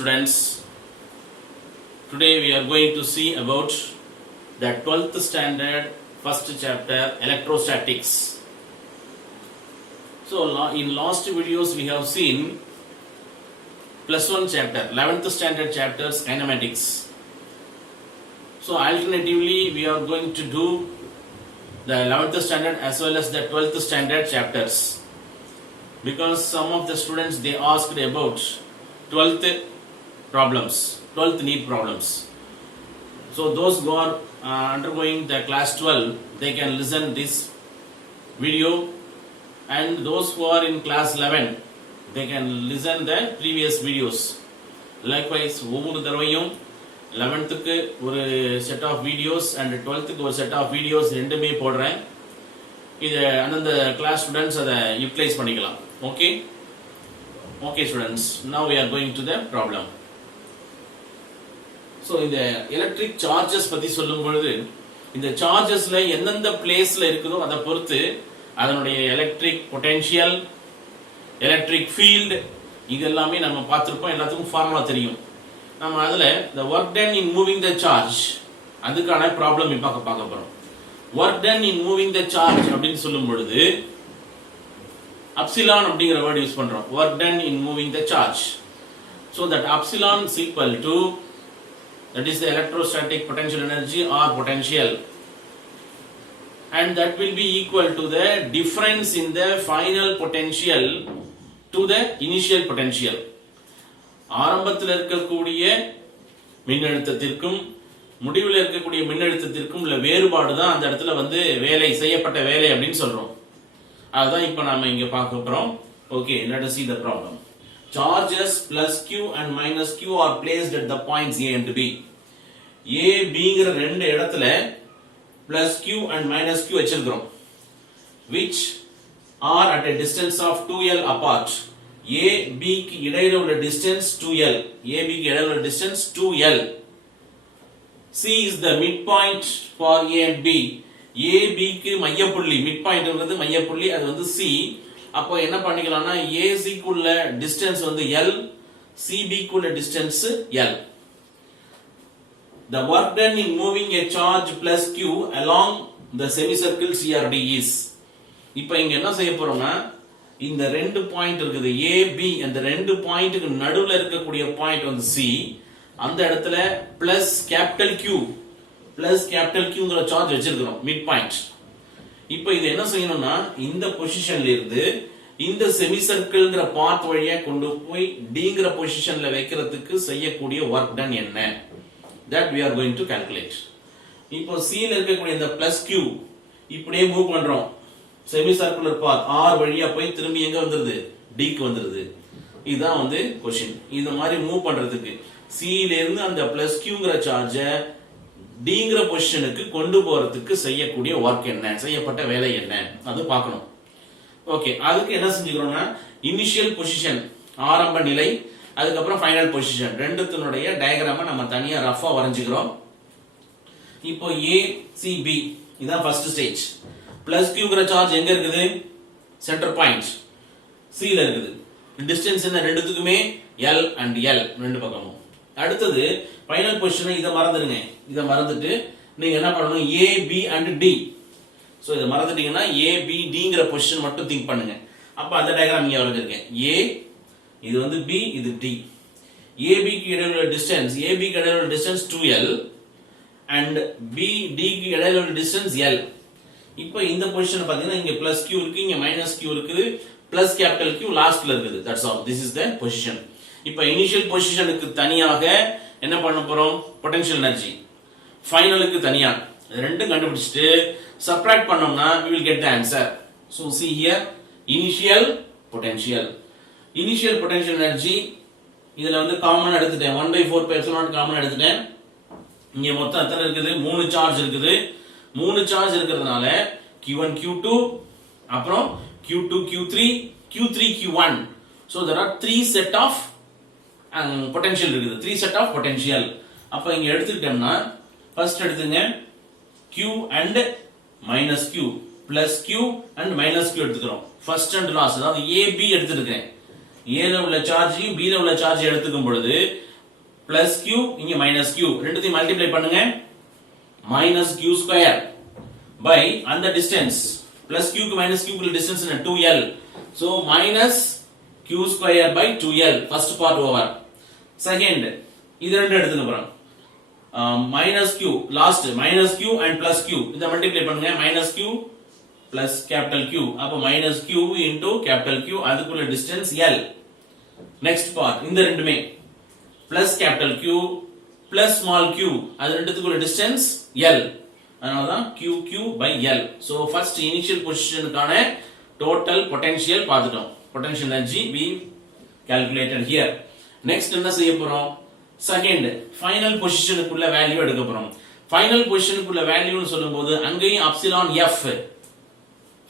students. Today we are going to see about the 12th standard first chapter electrostatics. So in last videos we have seen +1 chapter, 11th standard chapters kinematics. So alternatively we are going to do the 11th standard as well as the 12th standard chapters, because some of the students they asked about 12th problems, 12th need problems. So those who are undergoing the class 12, they can listen this video, and those who are in class 11, they can listen the previous videos. Likewise, ஒவ்வொரு தடவையும் 11th க்கு ஒரு set of videos and 12th க்கு ஒரு set of videos ரெண்டுமே போடுறேன். இது அந்த class students அதை utilize பண்ணிக்கலாம். Okay students, now we are going to the problem. So இந்த electric charges பத்தி சொல்லும் பொழுது, இந்த chargesல எந்தெந்த placeல இருக்குதோ அதை பொறுத்து அதனுடைய electric potential, electric field இதெல்லாமே நம்ம பார்த்திருப்போம். எல்லாத்துக்கும் ஃபார்முலா தெரியும். நம்ம அதுல the work done in moving the charge அதுக்கான ப்ராப்ளம் இப்ப பார்க்க போறோம். work done in moving the charge அப்படினு சொல்லும் பொழுது epsilon அப்படிங்கற வேர்ட் யூஸ் பண்றோம். work done in moving the charge. So that epsilon is equal to, that is the electrostatic potential energy or potential, and that will be equal to the difference in the final potential to the initial potential. ஆரம்பத்தில் இருக்கக்கூடிய மின்னழுத்தத்திற்கும் முடிவில் இருக்கக்கூடிய மின்னழுத்தத்திற்கும் உள்ள வேறுபாடு தான் அந்த இடத்துல வேலை செய்யப்பட்ட வேலை அப்படின்னு சொல்றோம். அதுதான் இப்போ நாம இங்க பார்க்க போறோம். Okay, let us see the problem. Charges plus q and minus q are placed at the points A and B. A, Bங்கிற ரெண்டு இடத்துல plus q and minus q வச்சிருக்கிறோம், which are at a distance of 2l apart. A, B க்கு இடையில உள்ள distance 2l. A, B க்கு இடையில உள்ள distance 2l. C is the midpoint for A and B. A, B க்கு மையப்புள்ளி, midpointங்கிறது மையப்புள்ளி, அது C. அப்போ என்ன பண்ணிக்கலாம்னா AC க்குள்ள distance L, CB க்குள்ள distance L. The work done in moving a charge plus Q along the semicircle CRD is. இப்போ இங்க என்ன செய்ய போறோம்னா இந்த ரெண்டு பாயிண்ட் இருக்குது A, B, அந்த ரெண்டு பாயிண்ட்க்கு நடுவுல இருக்கக்கூடிய பாயிண்ட் C, அந்த இடத்துல plus capital Q, plus capital Qங்கற சார்ஜ் வச்சிருக்கோம் மிட் பாயிண்ட். இப்போ இது என்ன செய்யணும்னா இந்த பொசிஷன்ல இருந்து இந்த செமி சர்க்கிள்ங்கற பாத் வழியா கொண்டு போய் Dங்கற பொசிஷன்ல வைக்கிறதுக்கு செய்யக்கூடிய வர்க் டன் என்ன, that we are going to calculate. இப்போ C ல இருக்கக்கூடிய இந்த பிளஸ் Q இப்படியே மூவ் பண்றோம். செமி சர்க்குலர் பாத் R வழியா போய் திரும்பி எங்க வந்துருது, D க்கு வந்துருது. இதுதான் क्वेश्चन. இந்த மாதிரி மூவ் பண்றதுக்கு C ல இருந்து அந்த பிளஸ் Qங்கற சார்ஜ Dங்கற பொசிஷனுக்கு கொண்டு போறதுக்கு செய்யக்கூடிய வர்க் என்ன, செய்யப்பட்ட வேலை என்ன, அது பார்க்கணும். ஓகே, அதுக்கு என்ன செஞ்சுக்கிறோம்னா இனிஷியல் பொசிஷன் ஆரம்ப நிலை, அதுக்கு அப்புறம் ஃபைனல் பொசிஷன் ரெண்டுத்தினுடைய டயகிராமை நம்ம தனியா ரஃபா வரைஞ்சுக்கிறோம். இப்போ A, C, B இதான் ஃபர்ஸ்ட் ஸ்டேஜ். பிளஸ் Qங்கற சார்ஜ் எங்க இருக்குது, சென்டர் பாயிண்ட் C ல இருக்குது. டிஸ்டன்ஸ் என்ன ரெண்டுத்துக்குமே L and L ரெண்டு பக்கமும். அடுத்தது ஃபைனல் பொசிஷன் இத மறந்துடுங்க. இத மறந்துட்டு நீங்க என்ன பண்ணணும், A, B and D. So இத மறந்துட்டீங்கன்னா A, B, Dங்கற பொசிஷன் மட்டும் திங்க் பண்ணுங்க. அப்ப அந்த டயகிராம் இங்க வரைஞ்சிருக்கேன். A இது B, இது D. AB க்கு இடையில உள்ள டிஸ்டன்ஸ், AB க்கு இடையில உள்ள distance 2L and B, D க்கு இடையில உள்ள டிஸ்டன்ஸ் L. இப்போ இந்த பொசிஷன் பாத்தீங்கன்னா இங்க பிளஸ் Q இருக்கு, இங்க மைனஸ் Q இருக்குது, பிளஸ் கேபிட்டல் Q லாஸ்ட்ல இருக்குது. That's all. This is the position. இப்போ இனிஷியல் பொசிஷனுக்கு தனியாக என்ன பண்ண போறோம், பொட்டன்ஷியல் எனர்ஜி. ஃபைனலுக்கு தனியா ரெண்டும் கண்டுபிடிச்சிட்டு சப்ட்ராக்ட் பண்ணோம்னா we will get the answer. So see here, initial potential. Initial potential energy இதுல காமன் எடுத்துட்டேன், 1/4πε0 காமன் எடுத்துட்டேன். இங்க மொத்தம் எத்தனை இருக்குது, 3 சார்ஜ் இருக்குது. 3 சார்ஜ் இருக்கிறதுனால Q1 Q2 அப்புறம் Q2 Q3 Q3 Q1. So there are 3 set of potential இருக்குது, 3 set of potential. அப்ப இங்க எடுத்துக்கிட்டோம்னா ஃபர்ஸ்ட் எடுத்துங்க Q and minus Q, plus Q and minus Q எடுத்துக்கிறோம். ஃபர்ஸ்ட் அண்ட் லாஸ்ட், அதாவது A, B எடுத்துக்கிறேன். A ல உள்ள சார்ஜ் B ல உள்ள சார்ஜ் எடுத்துக்கும் பொழுது plus q இங்க minus q ரெண்டுத்தையும் மல்டிப்ளை பண்ணுங்க minus q square by அந்த distance plus q க்கு minus q க்கு distance என்ன 2l so minus q square by 2l first part over second இது ரெண்டு எடுத்துக்க போறோம் minus q last minus q and plus q இத மல்டிப்ளை பண்ணுங்க minus q plus capital Q அப்ப minus q into capital Q அதுக்குள்ள distance l next part இந்த ரெண்டுமே plus capital Q plus small q அது ரெண்டுத்துக்குள்ள distance l அதனால தான் qq by l so first initial position கான total potential பார்த்துட்டோம் potential energy we calculated here next என்ன செய்ய போறோம் second final position குள்ள வேல்யூ எடுக்க போறோம் final position குள்ள வேல்யூ னு சொல்லும்போது அங்கேயும் epsilon f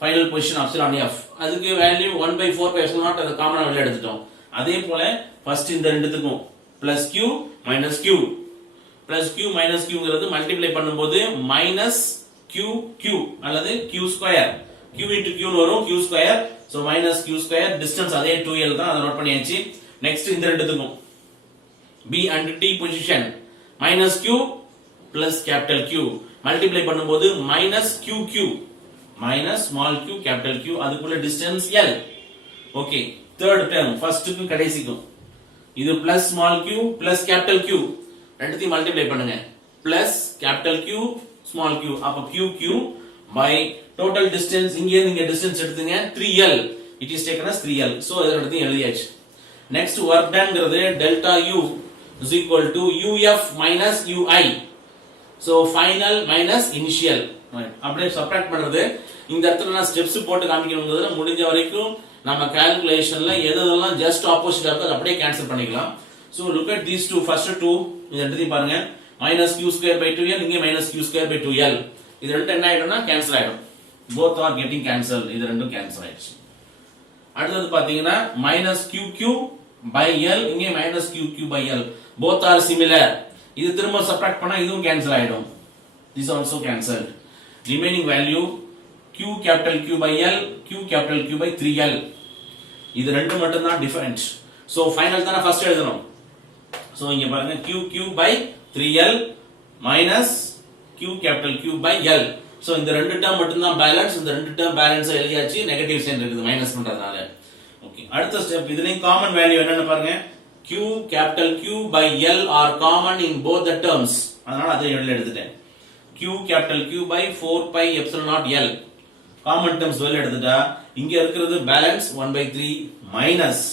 final position epsilon f அதுக்கு வேல்யூ 1/4 pi epsilon naught அத காமனா வெளிய எடுத்துட்டோம் அதே போல ஃபர்ஸ்ட் இந்த ரெண்டுத்துக்கும் plus q minus q plus q minus q ங்கிறது மல்டிப்ளை பண்ணும்போது minus q அல்லது q square q into q னு வரும் q square so minus q square distance அதே 2l தான் அத நோட் பண்ணியாச்சு நெக்ஸ்ட் இந்த ரெண்டுத்துக்கும் b and t position minus q plus capital q multiply பண்ணும்போது minus qq minus small q capital Q அதுக்குள்ள distance l okay third term first க்கு கடைசிக்கும் இது plus small q plus capital Q ரெண்டுத்தையும் multiply பண்ணுங்க plus capital Q small q அப்ப qq by total distance இங்க நீங்க distance எடுத்துங்க 3l it is taken as 3l so இத ரெண்டுத்தையும் எழுதியாச்சு next work done ங்கிறது delta u is equal to uf minus ui so final minus initial அப்படியே subtract பண்றது இந்த இடத்துல நான் ஸ்டெப்ஸ் போட்டு காமிக்கணும்ன்றதுல முடிஞ்ச வரைக்கும் நம்ம கால்குலேஷன்ல எதெல்லாம் ஜஸ்ட் ஆப்போசிட்டா இருக்கோ அதை அப்படியே கேன்சல் பண்ணிக்கலாம் so look at these two first two இந்த ரெண்டையும் பாருங்க minus q square by 2l இங்க minus q square by 2l இது ரெண்டும் என்ன ஆயிடும்னா கேன்சல் ஆயிடும் both are getting cancelled இது ரெண்டும் கேன்சல் ஆயிடுச்சு அடுத்து பாத்தீங்கன்னா minus qq by l இங்க minus qq by l both are similar இது திரும்ப சப்ட்ராக்ட் பண்ணா இதுவும் கேன்சல் ஆயிடும் this also cancelled remaining value q capital Q by l q capital Q by 3l இது ரெண்டு மட்டும் தான் டிஃபரன்ஸ் சோ ஃபைனல் தான ஃபர்ஸ்ட் எழுதணும் சோ இங்க பாருங்க qq by 3l minus q capital Q by l so இந்த ரெண்டு டேர்ம் மட்டும் தான் பேலன்ஸ் இந்த ரெண்டு டேர்ம் பேலன்ஸ் எழுதியாச்சு நெகட்டிவ் சைன் இருக்குது மைனஸ் பண்றதுனால ஓகே அடுத்த ஸ்டெப் இதுலயும் காமன் வேல்யூ என்னன்னு பாருங்க q capital Q by l are common in both the terms அதனால அதை எடுத்துட்டேன் q capital Q by 4 pi epsilon naught l common terms வெளிய எடுத்துட்டா இங்க இருக்குது பேலன்ஸ் 1/3 மைனஸ்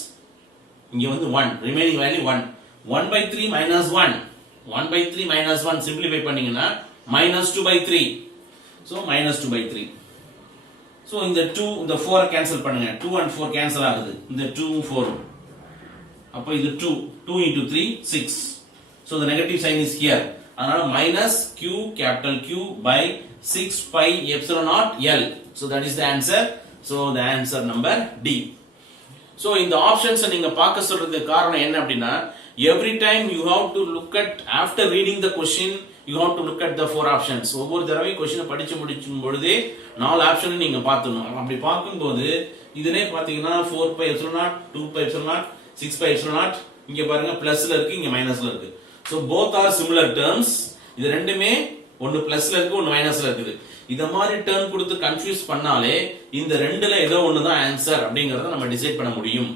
இங்க வந்து 1 remaining value 1 1/3 minus 1 1/3 minus 1 simplify பண்ணீங்கனா minus 2/3 so minus 2/3 so இந்த 2 இந்த 4 கேன்சல் பண்ணுங்க 2 and 4 கேன்சல் ஆகுது இந்த 2 4 அப்ப இது 2 into 3 6 so the negative sign is here அதனால minus q capital Q by 6 pi epsilon naught l so that is the answer so the answer number D so இந்த options நீங்க பார்க்க சொல்றதுக்கு காரணம் என்ன அப்படினா every time you have to look at after reading the question you have to look at the four options ஒவ்வொரு தடவை question படிச்சு முடிக்கும் பொழுதே நாலு ஆப்ஷன் நீங்க பார்த்தணும் அப்படி பாக்கும்போது இதுனே பாத்தீங்கன்னா 4 pi epsilon naught 2 pi epsilon naught 6 pi epsilon naught இங்க பாருங்க பிளஸ்ல இருக்கு இங்க மைனஸ்ல இருக்கு so both are similar terms இது ரெண்டுமே ஒன்னு பிளஸ்ல இருக்கு ஒன்னு மைனஸ்ல இருக்குது இத மாதிரி டேர்ம் கொடுத்து கன்ஃபியூஸ் பண்ணாலே இந்த ரெண்டுல ஏதோ ஒன்னு தான் ஆன்சர் அப்படிங்கறத நம்ம டிசைட் பண்ண முடியும்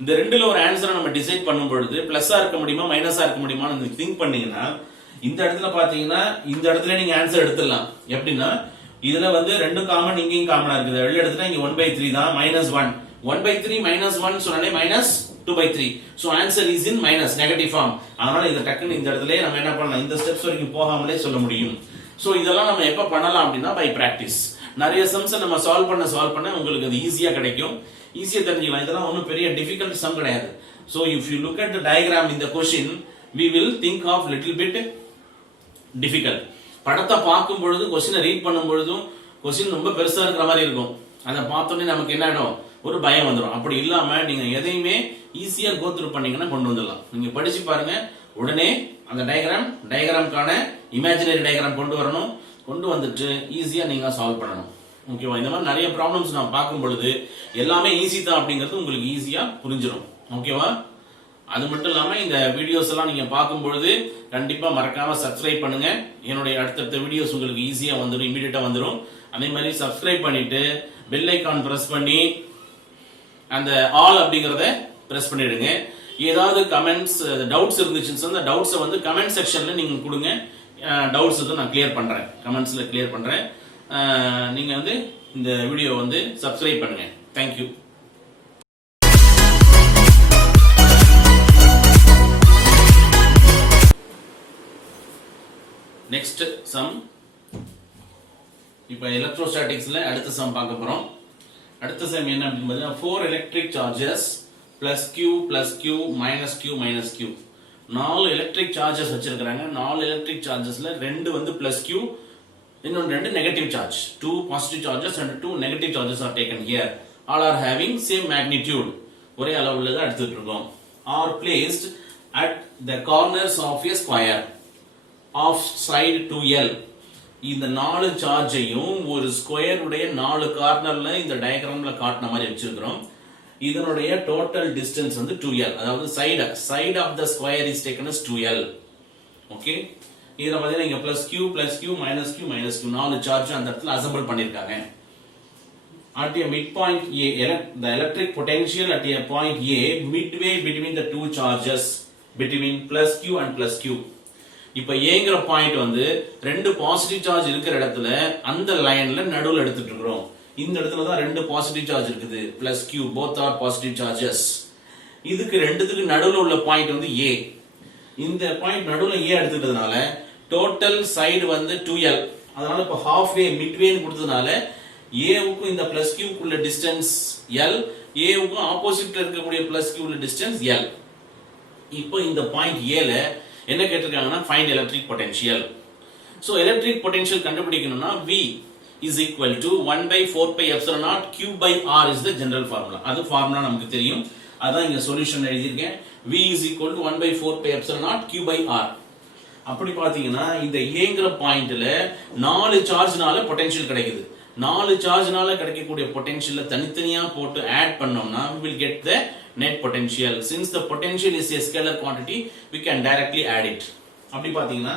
இந்த ரெண்டுல ஒரு ஆன்சரை நம்ம டிசைட் பண்ணும் பொழுது பிளஸ்ஸா இருக்க முடியுமா மைனஸா இருக்க முடியுமான்னு நீங்க திங்க் பண்ணீங்கன்னா இந்த இடத்துல பாத்தீங்கன்னா இந்த இடத்துல நீங்க ஆன்சர் எடுத்துடலாம் எப்படின்னா இதுல வந்து ரெண்டு காமன் இங்கேயும் காமனா இருக்குது வெளிய எடுத்துட்டா இங்க 1/3 தான் -1 1/3 -1 சொன்னாலே -2/3 so answer is in minus negative form அதனால இத டக்குன்னு இந்த இடத்துலயே நம்ம என்ன பண்ணலாம் இந்த ஸ்டெப்ஸ் வரைக்கும் போகாமலே சொல்ல முடியும் சோ இதெல்லாம் நம்ம எப்ப பண்ணலாம் அப்படினா பை பிராக்டீஸ் நிறைய சம்ஸ் நம்ம சால்வ் பண்ண உங்களுக்கு அது ஈஸியா கிடைக்கும் ஈஸியா தெரிஞ்சிக்கலாம் இதெல்லாம் ஒண்ணும் பெரிய டிஃபிகல்ட் சம் கிடையாது so if you look at the diagram in the question we will think of little bit difficult படத்தை பார்க்கும் பொழுது क्वेश्चन ரீட் பண்ணும் பொழுதும் क्वेश्चन ரொம்ப பெருசா இருக்கிற மாதிரி இருக்கும் அத பார்த்தோனே நமக்கு என்ன ஆகும் ஒரு பயம் வந்துரும் அப்படி இல்லாம நீங்க எதையுமே ஈஸியா கோ த்ரூ பண்ணீங்கன்னா கொண்டு வந்துடலாம் நீங்க படிச்சு பாருங்க உடனே அந்த டயகிராம்கான இமேஜினரி டயகிராம் கொண்டு வரணும் கொண்டு வந்துட்டு ஈஸியா நீங்க சால்வ் பண்ணணும் ஓகேவா இந்த மாதிரி நிறைய ப்ராப்ளம்ஸ் நான் பார்க்கும் பொழுது எல்லாமே ஈஸி தான் அப்படிங்கிறது உங்களுக்கு ஈஸியா புரிஞ்சிடும் ஓகேவா அது மட்டும் இல்லாம இந்த வீடியோஸ் எல்லாம் நீங்க பார்க்கும் பொழுது கண்டிப்பா மறக்காம சப்ஸ்கிரைப் பண்ணுங்க. என்னுடைய அடுத்தடுத்த வீடியோஸ் உங்களுக்கு ஈஸியா வந்துடும், இமீடியட்டா வந்துடும். அதே மாதிரி சப்ஸ்கிரைப் பண்ணிட்டு பெல் ஐகான் பிரஸ் பண்ணி அந்த ஆல் அப்படிங்கறத பிரஸ் பண்ணிடுங்க. ஏதாவது கமெண்ட்ஸ் டவுட்ஸ் இருந்துச்சுன்னு அந்த டவுட்ஸை வந்து கமெண்ட் செக்ஷன்ல நீங்க கொடுங்க. டவுட்ஸ் வந்து நான் கிளியர் பண்றேன், கமெண்ட்ஸ்ல கிளியர் பண்றேன். நீங்க வந்து இந்த வீடியோ வந்து சப்ஸ்கிரைப் பண்ணுங்க. தேங்க்யூ. Next sum. இப்போ எலக்ட்ரோஸ்டாட்டிக்ஸ்ல அடுத்த சம் பார்க்க போறோம். அடுத்த சம் என்ன அப்படின்னு பார்த்தீங்கன்னா 4 electric charges plus Q plus Q minus Q minus Q. 4 electric charges வச்சிருக்காங்க. 4 எலக்ட்ரிக் சார்ஜஸ்ல 2 வந்து பிளஸ் Q, இன்னொன்று 2 negative charge. 2 positive charges and 2 negative charges are taken here. All are having same magnitude. ஒரே அளவுல தான் எடுத்துட்டு இருக்கோம். Are placed at the corners of a square of side 2L. இந்த 4 சார்ஜையும் ஒரு ஸ்கொயர் உடைய 4 கார்னர்ல இந்த டயகிராம்ல காட்டின மாதிரி வச்சிருக்கிறோம். இதனுடைய டோட்டல் டிஸ்டன்ஸ் வந்து 2L. அதாவது side of the square is taken as 2L. Okay, இதுல பாத்தீங்கன்னா இங்க plus Q plus Q minus Q minus Q 4 charge அந்த இடத்துல அசெம்பிள் பண்ணிருக்காங்க. At a midpoint A, the electric potential at a point A midway between the two charges between plus Q and plus Q. இப்ப ஏங்கிற point வந்து 2 positive charge இருக்கிற இடத்துல அந்த லைன்ல நடுவுல எடுத்துட்டு இருக்கிறோம். இந்த இடத்துல தான் 2 பாசிட்டிவ் சார்ஜ் இருக்குது, plus Q, both are positive charges. இதுக்கு ரெண்டுத்துக்கு நடுவுல உள்ள பாயிண்ட் வந்து A. இந்த பாயிண்ட் நடுவுல A எடுத்துட்டதுனால டோட்டல் சைடு வந்து 2L. அதனால இப்ப ஹாஃப் வே மிட்வேன்னு கொடுத்ததுனால ஏவுக்கும் இந்த பிளஸ் Q உள்ள டிஸ்டன்ஸ் L, ஏவுக்கும் ஆப்போசிட்ல இருக்கக்கூடிய பிளஸ் Q உள்ள டிஸ்டன்ஸ் L. இப்போ இந்த பாயிண்ட் ஏல என்ன கேட்டிருக்காங்கன்னா find electric potential. So electric potential கண்டுபிடிக்கணும்னா V is equal to 1 by 4 pi epsilon naught Q by R is the general formula. அது ஃபார்முலா நமக்கு தெரியும், அதான் இங்க சொல்யூஷன் எழுதியிருக்கேன். V is equal to 1 by 4 pi epsilon naught Q by R. அப்படி பாத்தீங்கன்னா இந்த ஏங்கிற பாயிண்ட்ல 4 சார்ஜ்னால பொட்டன்ஷியல் கிடைக்குது. 4 சார்ஜ்னால கிடைக்கக்கூடிய பொட்டன்ஷியலை தனித்தனியா போட்டு ஆட் பண்ணோம்னா we will get the net potential. Since the potential is a scalar quantity, we can directly add it. அப்படி பாத்தீங்கன்னா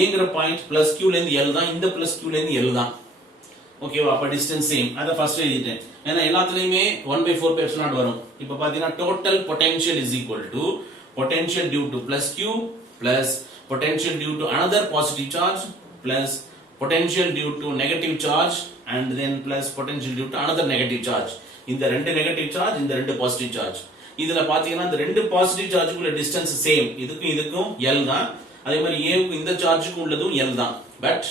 ஏங்கிற பாயிண்ட் பிளஸ் Q ல இருந்து L தான், இந்த பிளஸ் Q ல இருந்து L தான். ஓகேவா? அப்ப டிஸ்டன்ஸ் சேம். அத ஃபர்ஸ்ட் எழுதிட்டேன். ஏன்னா எல்லாத்துலயுமே 1 by 4 pi epsilon naught வரும். இப்போ பாத்தீங்கன்னா total potential is equal to potential due to plus Q plus potential due to another positive charge plus potential due to negative charge and then plus potential due to another negative charge. இந்த ரெண்டு negative charge, இந்த ரெண்டு positive charge. இதுல பாத்தீங்கன்னா இந்த ரெண்டு positive சார்ஜுக்குள்ள distance same, இதுக்கும் L தான். அதே மாதிரி ஏவுக்கு இந்த சார்ஜுக்கு உள்ளதும் L தான். பட்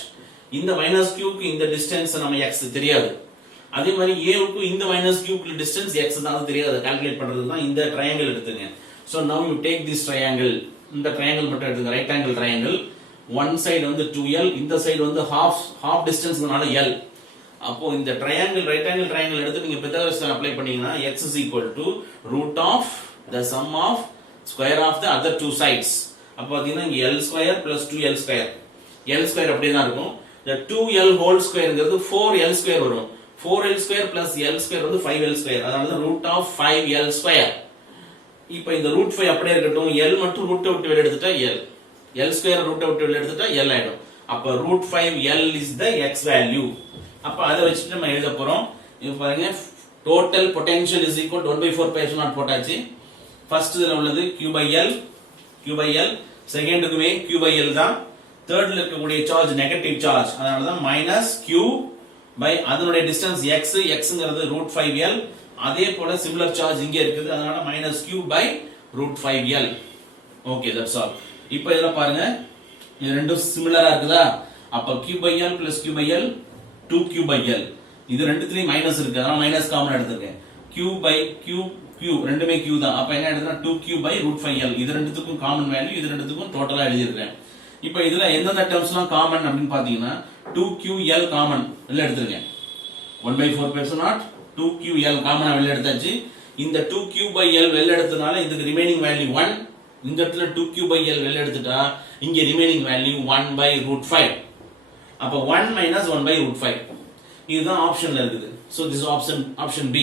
இந்த மைனஸ் Qக்கு இந்த டிஸ்டன்ஸ் நம்ம X தெரியாது. அதே மாதிரி ஏவுக்கு இந்த மைனஸ் Qக்கு டிஸ்டன்ஸ் X தான், அது தெரியாது. கால்குலேட் பண்றதுக்கு தான் இந்த ட்ரையாங்கிள் எடுத்துங்க. சோ நவ யூ டேக் திஸ் ட்ரையாங்கிள். இந்த ட்ரையாங்கிள் மட்டும் எடுத்துங்க, right angle triangle. One side வந்து 2L, இந்த சைடு வந்து half டிஸ்டன்ஸ்னால L. அப்போ இந்த ட்ரையாங்கிள், ரைட் ஆங்கிள் ட்ரையாங்கிள் எடுத்து நீங்க பித்தகோரஸ் அப்ளை பண்ணீங்கன்னா x is equal to root of the sum of square of the other two sides. அப்ப பாத்தீங்கன்னா இங்க L square plus 2L square. L square அப்படியே தான் இருக்கும். the 2L whole squareங்கிறது 4L square வரும். 4L square plus L square வந்து 5L square. அதனால தான் root of 5L square. இப்போ இந்த root 5 அப்படியே இருக்கட்டும். L மட்டும் ரூட் விட்டு வெளிய எடுத்துட்டா L. L square ரூட் விட்டு வெளிய எடுத்துட்டா L ஆயிடும். அப்ப root 5L is the x value. அப்ப அதை வச்சுட்டு நம்ம எழுத போறோம். இப்போ பாருங்க, total potential is equal to 1 by 4 pi epsilon naught போட்டாச்சு. ஃபர்ஸ்ட் இதுல உள்ளது Q by L, செகண்டுக்குமே Q by L தான். தேர்ட்ல இருக்கக்கூடிய சார்ஜ் நெகட்டிவ் சார்ஜ், அதனால தான் மைனஸ் Q by அதனுடைய டிஸ்டன்ஸ் xங்கிறது ரூட் 5L. அதே போல சிமிலர் சார்ஜ் இங்க இருக்குது, அதனால minus Q by root 5L. Okay, that's all. இப்போ இதெல்லாம் பாருங்க, இது ரெண்டும் சிமிலரா இருக்குதா? அப்ப Q by L plus Q by L 2Q by L. இது ரெண்டுத்துலயும் மைனஸ் இருக்கு, அதனால மைனஸ் காமன் எடுத்துக்கேன். Q by Q ரெண்டுமே Q தான். அப்ப என்ன எடுத்தா 2Q by root 5L. இது ரெண்டுத்துக்கும் காமன் வேல்யூ, இது ரெண்டுத்துக்கும் டோட்டலா எழுதிருக்கேன். இப்போ இதுல எந்தெந்த டேர்ம்ஸ்லாம் காமன் அப்படின்னு பாத்தீங்கன்னா 2QL காமன் வெளிய எடுத்துருங்க. 1 by 4 pi epsilon naught 2QL காமனா வெளிய எடுத்தாச்சு. இந்த 2Q by L வெளிய எடுத்தனால இதுக்கு ரிமைனிங் வேல்யூ 1. இந்த இடத்துல 2Q by L வெளிய எடுத்துட்டா இங்க ரிமைனிங் வேல்யூ 1 by root 5. அப்ப 1 minus 1 by root 5. இதுதான் ஆப்ஷன்ல இருக்குது. So this is option B.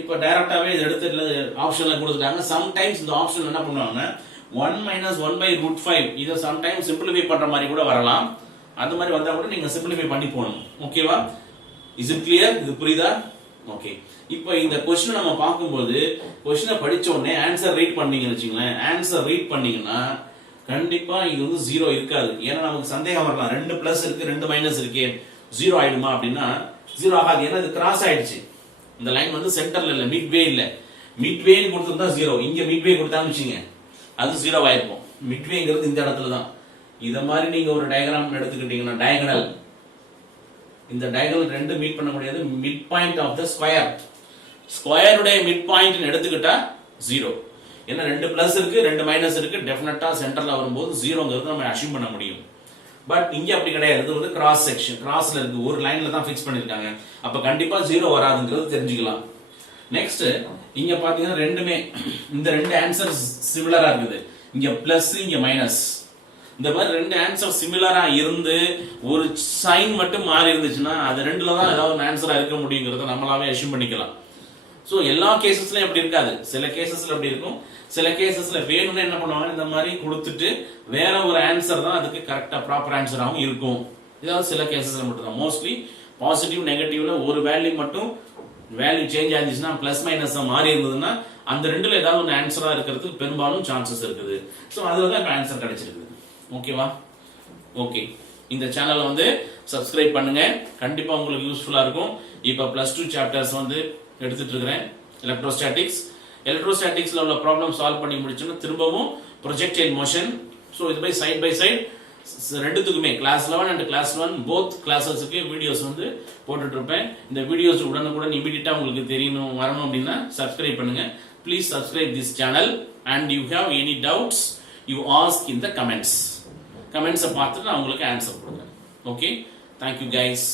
இப்போ டைரக்டாவே இது எடுத்து ஆப்ஷன்ல கொடுத்துட்டாங்க. சம்டைம்ஸ் இந்த ஆப்ஷன் என்ன பண்ணுவாங்க 1 - 1/√5 இதை சம்டைம்ஸ் சிம்பிளிஃபை பண்ற மாதிரி கூட வரலாம். அது மாதிரி வந்தா கூட நீங்க சிம்பிளிஃபை பண்ணி போகணும். ஓகேவா? Is it clear? இது புரியுதா? ஓகே. இப்போ இந்த கொஸ்டின் நம்ம பார்க்கும்போது கொஸ்டினை படிச்ச உடனே ஆன்சர் ரீட் பண்ணீங்கன்னு வச்சுங்களேன். ஆன்சர் ரீட் பண்ணீங்கன்னா கண்டிப்பா இது வந்து 0 இருக்காது. ஏன்னா நமக்கு சந்தேகம் வரலாம், 2 பிளஸ் இருக்கு 2 மைனஸ் இருக்கு 0 ஆயிடுமா அப்படின்னா 0 ஆகாது. ஏன்னா இது கிராஸ் ஆயிடுச்சு. இந்த லைன் வந்து சென்டர்ல இல்ல, மிட்வே இல்ல. மிட்வேன்னு கொடுத்துருந்தா 0, இங்க மிட்வே கொடுத்தான்னு வச்சுங்க அது 0 ஆயிருக்கும். மிட்வேங்கிறது இந்த இடத்துல தான். இத மாதிரி நீங்க ஒரு டயக்ராம் எடுத்துக்கிட்டீங்கன்னா டயகனல், இந்த டயகனல் ரெண்டு மீட் பண்ண முடியாது. Mid point of the square, ஸ்கொயருடைய மிட் பாயிண்ட் எடுத்துக்கிட்டா 0. ஏன்னா 2 பிளஸ் இருக்கு 2 மைனஸ் இருக்கு, டெஃபினட்டா சென்டர்ல வரும்போது 0ங்கிறது நம்ம அஷ்யூம் பண்ண முடியும். பட் இங்க அப்படி கிடையாது. இது வந்து கிராஸ் செக்ஷன், கிராஸ்ல இருக்கு, ஒரு லைன்ல தான் ஃபிக்ஸ் பண்ணிருக்காங்க. அப்ப கண்டிப்பா 0 வராதுங்கிறது தெரிஞ்சுக்கலாம். நெக்ஸ்ட் இங்க பாத்தீங்கன்னா ரெண்டுமே இந்த ரெண்டு ஆன்சர் சிமிலரா இருக்குது. இங்க பிளஸ் இங்க மைனஸ். இந்த மாதிரி ரெண்டு ஆன்சர் சிமிலரா இருந்து ஒரு சைன் மட்டும் மாறி இருந்துச்சுன்னா அது ரெண்டுல தான் ஏதாவது ஆன்சரா இருக்க முடியுங்கிறத நம்மளாவே அஷ்யூம் பண்ணிக்கலாம். சோ எல்லா கேசஸ்லயும் அப்படி இருக்காது. சில கேசஸ்ல அப்படி இருக்கும், சில கேசஸ்ல வேணும்னு என்ன பண்ணுவாங்க, இந்த மாதிரி கொடுத்துட்டு வேற ஒரு ஆன்சர் தான் அதுக்கு கரெக்டா ப்ராப்பர் ஆன்சராகவும் இருக்கும். இதாவது சில கேசஸ்ல மட்டும் தான். மோஸ்ட்லி பாசிட்டிவ் நெகட்டிவ்ல ஒரு வேல்யூ மட்டும் வேல்யூ சேஞ்ச் ஆயிருந்துச்சுன்னா பிளஸ் மைனஸ் மாறி இருந்ததுன்னா அந்த ரெண்டுல ஏதாவது ஒரு ஆன்சரா இருக்கிறதுக்கு பெரும்பாலும் சான்சஸ் இருக்குது. ஸோ அதுல தான் இப்போ ஆன்சர் கிடைச்சிருக்குது. ஓகேவா? ஓகே. இந்த சேனலை வந்து சப்ஸ்கிரைப் பண்ணுங்க, கண்டிப்பா உங்களுக்கு யூஸ்ஃபுல்லா இருக்கும். இப்போ +2 சாப்டர்ஸ் வந்து எடுத்துட்டு இருக்கிறேன். எலக்ட்ரோஸ்டாட்டிக்ஸ், எலக்ட்ரோஸ்டாட்டிக்ஸ்ல உள்ள ப்ராப்ளம் சால்வ் பண்ணி முடிச்சோன்னா திரும்பவும் ப்ரொஜெக்டைல் மோஷன். ஸோ இது பை சைட் ரெண்டுத்துக்குமே கிளாஸ் 11 அண்ட் கிளாஸ் 1 போத் கிளாஸஸ்க்கு வீடியோஸ் வந்து போட்டுட்டு இருப்பேன். இந்த வீடியோஸ் உடனுக்குடன் இமிடியட்டா உங்களுக்கு தெரியணும் வரணும் அப்படின்னா சப்ஸ்கிரைப் பண்ணுங்க. Please subscribe this channel and you have any doubts you ask in the comments. கமெண்ட்ஸை பார்த்துட்டு நான் உங்களுக்கு ஆன்சர் கொடுக்குறேன். Okay, thank you guys.